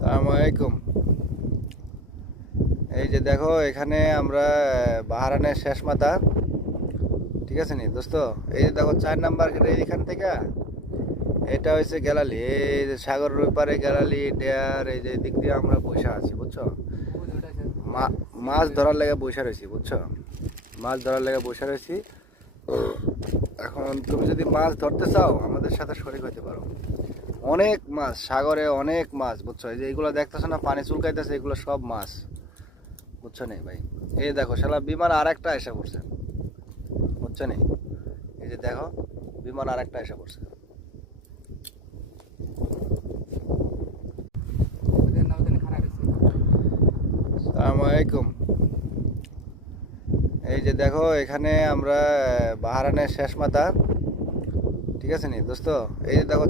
আসসালামাইকুম। এই যে দেখো, এখানে আমরা বাহারানের শেষ মাথা, ঠিক আছে নি দোস্ত? এই যে দেখো 4 নাম্বার এইখান থেকে এটা হয়েছে গ্যালালি। এই যে সাগরের ওই পারে গ্যালালি ডেয়ার, এই যে দিক দিয়ে আমরা বসে আছি, বুঝছো? মাছ ধরার লেগে বসে রয়েছি, বুঝছো? মাছ ধরার লেগে বসে রয়েছি। এখন তুমি যদি মাছ ধরতে চাও আমাদের সাথে শরীক হতে পারো। অনেক মাছ সাগরে, অনেক মাছ, বুঝছো? এই যে এগুলো দেখতেছো না, পানি চুলকাইতেছে, এগুলো সব মাছ, বুঝছো নি ভাই? এই দেখো শালা বিমান আর একটা এসে পড়ছে, বুঝছো নি? এই যে দেখো, বিমান আর একটা এসে পড়ছে। আসসালামাইকুম। এই যে দেখো, এখানে আমরা বাহারানের শেষ মাথা, ঠিক আছে নি দোস্ত? এই যে দেখো